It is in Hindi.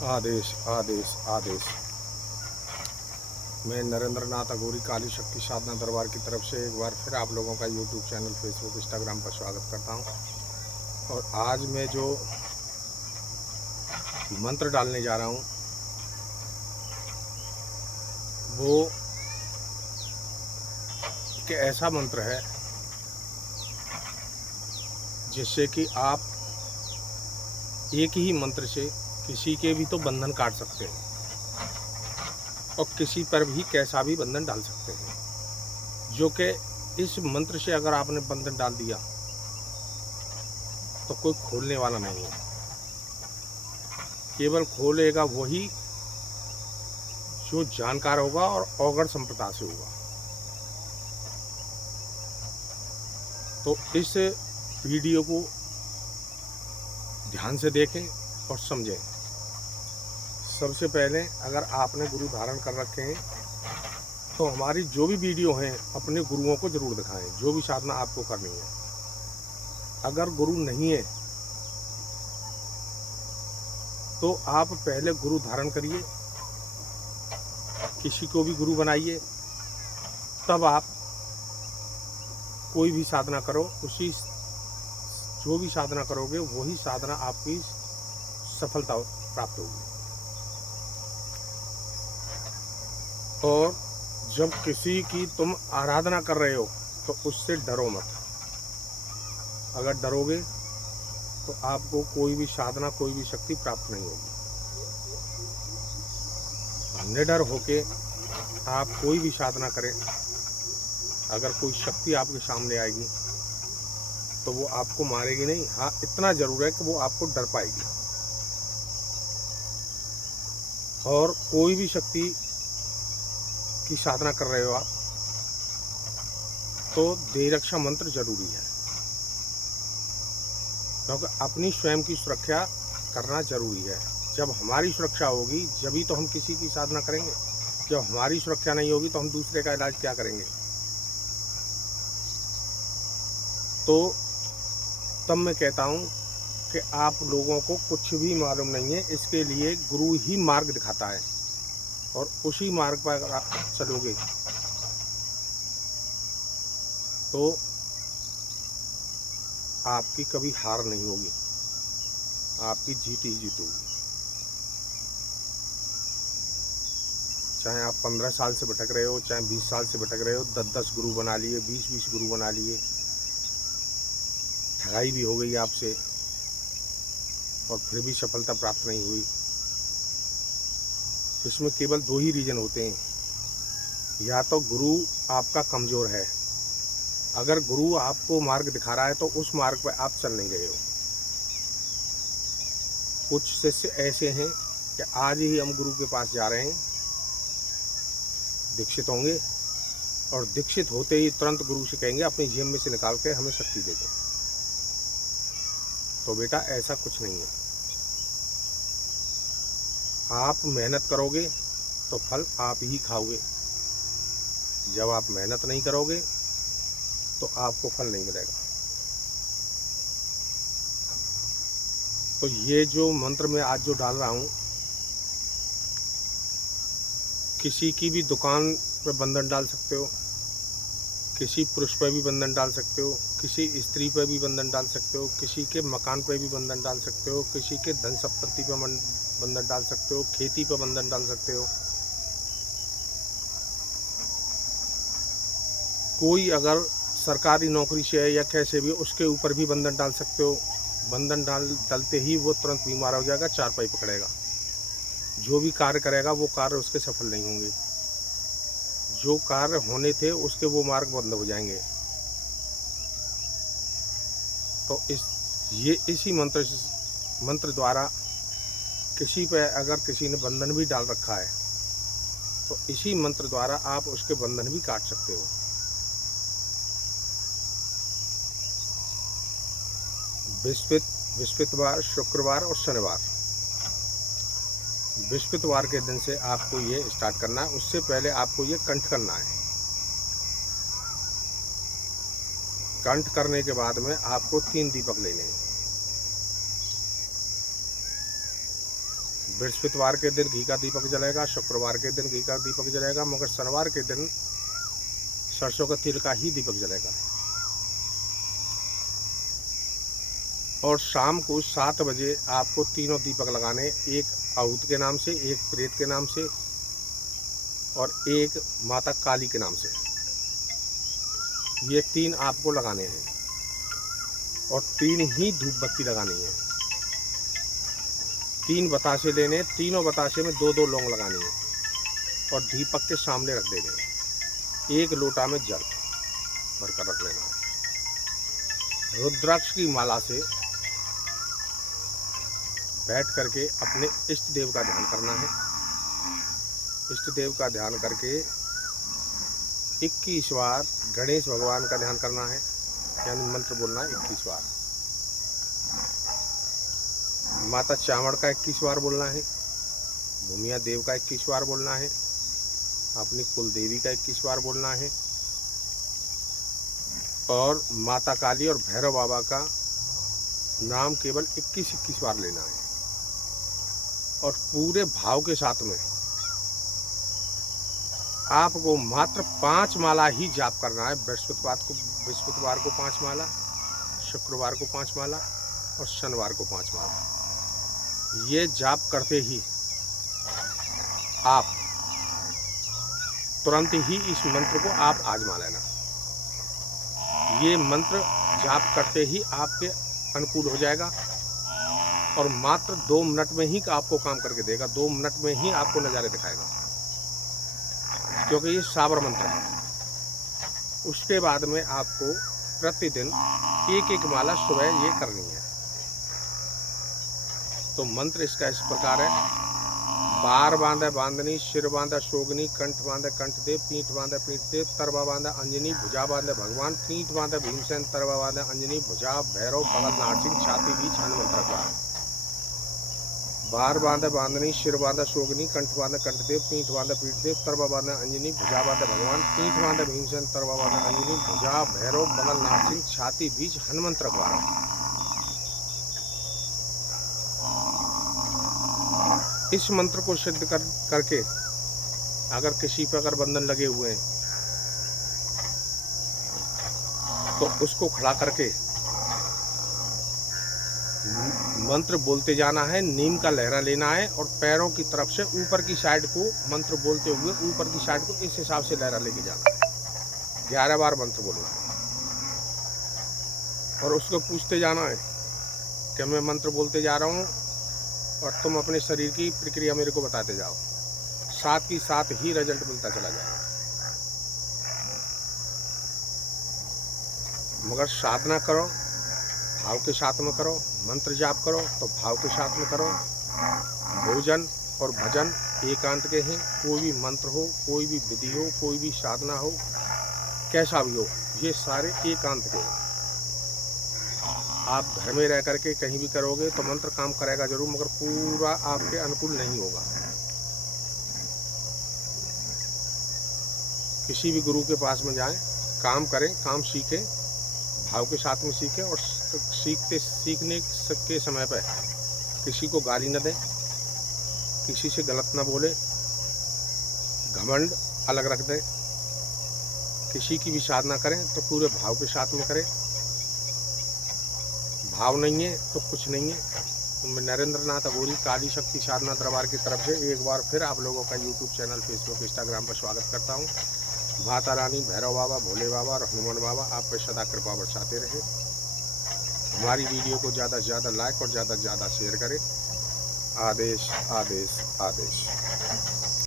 आदेश आदेश आदेश। मैं नरेंद्र नाथ अघोरी काली शक्ति साधना दरबार की तरफ से एक बार फिर आप लोगों का यूट्यूब चैनल, फेसबुक, इंस्टाग्राम पर स्वागत करता हूं। और आज मैं जो मंत्र डालने जा रहा हूं वो एक ऐसा मंत्र है जिससे कि आप एक ही मंत्र से किसी के भी तो बंधन काट सकते हैं और किसी पर भी कैसा भी बंधन डाल सकते हैं। जो कि इस मंत्र से अगर आपने बंधन डाल दिया तो कोई खोलने वाला नहीं है। केवल खोलेगा वही जो जानकार होगा और अवगढ़ संप्रदाय से होगा। तो इस वीडियो को ध्यान से देखें और समझें। सबसे पहले अगर आपने गुरु धारण कर रखे हैं तो हमारी जो भी वीडियो हैं अपने गुरुओं को जरूर दिखाएं, जो भी साधना आपको करनी है। अगर गुरु नहीं है तो आप पहले गुरु धारण करिए, किसी को भी गुरु बनाइए, तब आप कोई भी साधना करो। उसी जो भी साधना करोगे वही साधना आपकी सफलता प्राप्त होगी। और जब किसी की तुम आराधना कर रहे हो तो उससे डरो मत। अगर डरोगे तो आपको कोई भी साधना, कोई भी शक्ति प्राप्त नहीं होगी। निडर होके आप कोई भी साधना करें, अगर कोई शक्ति आपके सामने आएगी तो वो आपको मारेगी नहीं। हाँ, इतना जरूर है कि वो आपको डर पाएगी। और कोई भी शक्ति की साधना कर रहे हो आप तो देह रक्षा मंत्र जरूरी है, क्योंकि अपनी स्वयं की सुरक्षा करना जरूरी है। जब हमारी सुरक्षा होगी जभी तो हम किसी की साधना करेंगे। जब हमारी सुरक्षा नहीं होगी तो हम दूसरे का इलाज क्या करेंगे। तो तब मैं कहता हूँ कि आप लोगों को कुछ भी मालूम नहीं है, इसके लिए गुरु ही मार्ग दिखाता है और उसी मार्ग पर अगर आप चलोगे तो आपकी कभी हार नहीं होगी, आपकी जीत ही जीत होगी। चाहे आप 15 साल से भटक रहे हो, चाहे 20 साल से भटक रहे हो, 10-10 गुरु बना लिए, 20-20 गुरु बना लिए, ठगाई भी हो गई आपसे और फिर भी सफलता प्राप्त नहीं हुई। इसमें केवल दो ही रीजन होते हैं। या तो गुरु आपका कमज़ोर है, अगर गुरु आपको मार्ग दिखा रहा है तो उस मार्ग पर आप चल नहीं रहे हो। कुछ शिष्य ऐसे हैं कि आज ही हम गुरु के पास जा रहे हैं, दीक्षित होंगे और दीक्षित होते ही तुरंत गुरु से कहेंगे अपनी जेब में से निकाल के हमें शक्ति दे दो। तो बेटा ऐसा कुछ नहीं है। आप मेहनत करोगे तो फल आप ही खाओगे। जब आप मेहनत नहीं करोगे तो आपको फल नहीं मिलेगा। तो ये जो मंत्र मैं आज जो डाल रहा हूँ, किसी की भी दुकान पर बंधन डाल सकते हो, किसी पुरुष पर भी बंधन डाल सकते हो, किसी स्त्री पर भी बंधन डाल सकते हो, किसी के मकान पर भी बंधन डाल सकते हो, किसी के धन संपत्ति पर बंधन डाल सकते हो, खेती पर बंधन डाल सकते हो। कोई अगर सरकारी नौकरी से है या कैसे भी, उसके ऊपर भी बंधन डाल सकते हो। बंधन डालते ही वो तुरंत बीमार हो जाएगा, चारपाई पकड़ेगा। जो भी कार्य करेगा वो कार्य उसके सफल नहीं होंगे। जो कार्य होने थे उसके वो मार्ग बंद हो जाएंगे। तो इसी मंत्र द्वारा किसी पे अगर किसी ने बंधन भी डाल रखा है तो इसी मंत्र द्वारा आप उसके बंधन भी काट सकते हो। बृहस्पतिवार, शुक्रवार और शनिवार, बृहस्पतिवार के दिन से आपको ये स्टार्ट करना है। उससे पहले आपको ये कंठ करना है। कंठ करने के बाद में आपको 3 दीपक लेने हैं। बृहस्पतिवार के दिन घी का दीपक जलेगा, शुक्रवार के दिन घी का दीपक जलेगा, मगर शनिवार के दिन सरसों का तिल का ही दीपक जलेगा। और शाम को 7 बजे आपको तीनों दीपक लगाने, एक आहूत के नाम से, एक प्रेत के नाम से और एक माता काली के नाम से। ये 3 आपको लगाने हैं और 3 ही धूप बत्ती लगानी है। 3 बतासे लेने, तीनों बतासे में 2-2 लौंग लगानी है और दीपक के सामने रख देने। 1 लोटा में जल भरकर रख लेना है। रुद्राक्ष की माला से बैठ करके अपने इष्ट देव का ध्यान करना है। इष्ट देव का ध्यान करके 21 बार गणेश भगवान का ध्यान करना है, यानी मंत्र बोलना है 21 बार। माता चावड़ का 21 बार बोलना है, भूमिया देव का 21 बार बोलना है, अपनी कुल देवी का 21 बार बोलना है और माता काली और भैरव बाबा का नाम केवल 21-21 बार लेना है। और पूरे भाव के साथ में आपको मात्र 5 माला ही जाप करना है। बृहस्पतिवार को 5 माला, शुक्रवार को 5 माला और शनिवार को 5 माला। ये जाप करते ही आप तुरंत ही इस मंत्र को आप आजमा लेना। ये मंत्र जाप करते ही आपके अनुकूल हो जाएगा और मात्र 2 मिनट में ही आपको काम करके देगा। 2 मिनट में ही आपको नज़ारे दिखाएगा, क्योंकि ये साबर मंत्र है। उसके बाद में आपको प्रतिदिन 1-1 माला सुबह ये करनी है। तो मंत्र इसका इस प्रकार है। बार बांधे बांधनी, सिर बांधे शोगनी, कंठ बांधे कंठदेव, पीठ बांधे पीठदेव, तरवा बांधे अंजनी, भुजा बांधे भगवान, पीठ बांधे भीमसेन, तरवा बांधे अंजनी, भुजा भैरव, बगल नारसिंह, छाती बीच हनुमंत्र का। बार बांधे बांधनी, सिर बांधे शोगनी, कंठ बांधे कंठदेव, पीठ बांधे पीठदेव, तरवा बांधे अंजनी, भुजा बांधे भगवान, पीठ बांधे भीमसेन, तरवा बांधे अंजनी, भुजा भैरव, बगल नारसिंह, छाती बीच हनुमंत्र का। इस मंत्र को सिद्ध करके अगर किसी पर अगर बंधन लगे हुए हैं तो उसको खड़ा करके मंत्र बोलते जाना है। नीम का लहरा लेना है और पैरों की तरफ से ऊपर की साइड को मंत्र बोलते हुए ऊपर की साइड को इस हिसाब से लहरा लेके जाना है। 11 बार मंत्र बोलना है और उसको पूछते जाना है कि मैं मंत्र बोलते जा रहा हूँ और तुम अपने शरीर की प्रक्रिया मेरे को बताते जाओ। साथ ही साथ ही रिजल्ट मिलता चला जाएगा। मगर साधना करो, भाव के साथ में करो। मंत्र जाप करो तो भाव के साथ में करो। भोजन और भजन एकांत के हैं। कोई भी मंत्र हो, कोई भी विधि हो, कोई भी साधना हो, कैसा भी हो, ये सारे एकांत के हैं। आप घर में रह करके कहीं भी करोगे तो मंत्र काम करेगा जरूर, मगर पूरा आपके अनुकूल नहीं होगा। किसी भी गुरु के पास में जाएं, काम करें, काम सीखें, भाव के साथ में सीखें और सीखने के समय पर किसी को गाली न दें, किसी से गलत ना बोले, घमंड अलग रख दें। किसी की भी साधना करें तो पूरे भाव के साथ में करें। भाव नहीं है तो कुछ नहीं है। तो मैं नरेंद्र नाथ अघोरी काली शक्ति साधना दरबार की तरफ से एक बार फिर आप लोगों का यूट्यूब चैनल, फेसबुक, इंस्टाग्राम पर स्वागत करता हूँ। माता रानी, भैरव बाबा, भोले बाबा और हनुमान बाबा आप पर सदा कृपा बरसाते रहे। हमारी वीडियो को ज़्यादा से ज़्यादा लाइक और ज़्यादा से ज़्यादा शेयर करें। आदेश आदेश आदेश।